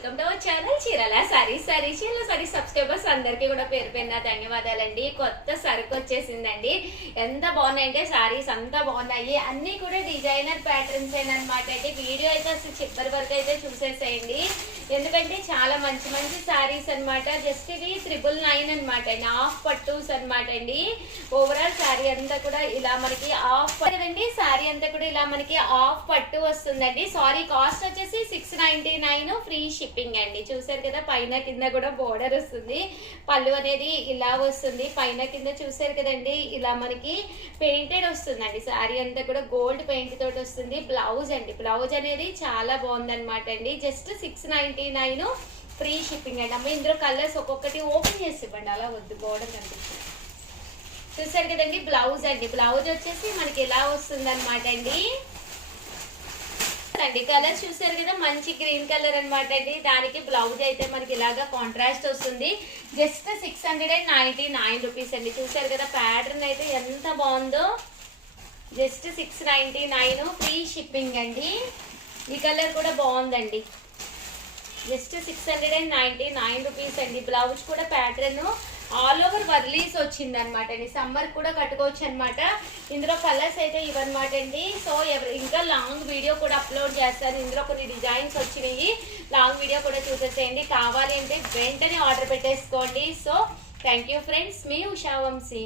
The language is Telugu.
Welcome to our channel Chirala sorry subscribers అందరికీ కూడా పేరు పేరున ధన్యవాదాలండి. కొత్త సరుకు వచ్చేసిందండి. ఎంత బాగున్నాయంటే సారీస్ అంతా బాగున్నాయి. అన్ని కూడా డిజైనర్ ప్యాటర్న్స్ అనమాట అండి. వీడియో అయితే అసలు చివరి వరకు అయితే చూసేసేయండి. ఎందుకంటే చాలా మంచి మంచి సారీస్ అనమాట. జస్ట్ ఇవి 999 అనమాట అండి. హాఫ్ పట్టూస్ అనమాట అండి. ఓవరాల్ సారీ అంతా కూడా ఇలా మనకి హాఫ్ కదండి. సారీ అంతా కూడా ఇలా మనకి హాఫ్ పట్టు వస్తుందండి. సారీ కాస్ట్ వచ్చేసి 699 ఫ్రీ షిప్పింగ్ అండి. చూసారు కదా, పైన కింద కూడా బోర్డర్ వస్తుంది. పళ్ళు అనేది ఇలా వస్తుంది. పైన కింద చూసారు కదండి, ఇలా మనకి పెయింటెడ్ వస్తుందండి. సారీ అంతా కూడా గోల్డ్ పెయింట్ తోటి వస్తుంది. బ్లౌజ్ అండి, బ్లౌజ్ అనేది చాలా బాగుంది అనమాట అండి. జస్ట్ 699 ఫ్రీ షిప్పింగ్ అండి. అమ్మ ఇందులో కలర్స్ ఒక్కొక్కటి ఓపెన్ చేసి ఇవ్వండి, అలా వద్దు, బోర్డర్ కనిపిస్తుంది. చూసారు కదండి, బ్లౌజ్ అండి. బ్లౌజ్ వచ్చేసి మనకి ఇలా వస్తుంది అనమాట అండి. కలర్ చూసారు కదా, మంచి గ్రీన్ కలర్ అనమాట అండి. దానికి బ్లౌజ్ అయితే మనకి ఇలాగా కాంట్రాస్ట్ వస్తుంది. జస్ట్ 699 రూపీస్ అండి. చూసారు కదా, ప్యాటర్న్ అయితే ఎంత బాగుందో. జస్ట్ 699 ఫ్రీ షిప్పింగ్ అండి. ఈ కలర్ కూడా బాగుందండి. జస్ట్ 699 రూపీస్ అండి. బ్లౌజ్ కూడా ప్యాటర్న్ ఆల్ ఓవర్ వర్లీస్ వచ్చింది అనమాట అండి. సమ్మర్ కూడా కట్టుకోవచ్చు అనమాట. ఇందులో కలర్స్ అయితే ఇవన్నమాట అండి. సో ఇంకా లాంగ్ వీడియో కూడా అప్లోడ్ చేస్తాను. ఇందులో కొన్ని డిజైన్స్ వచ్చినాయి. లాంగ్ వీడియో కూడా చూసేసేయండి. కావాలి అంటే వెంటనే ఆర్డర్ పెట్టేసుకోండి. సో థ్యాంక్ యూ ఫ్రెండ్స్, మీ ఉషా వంశీ.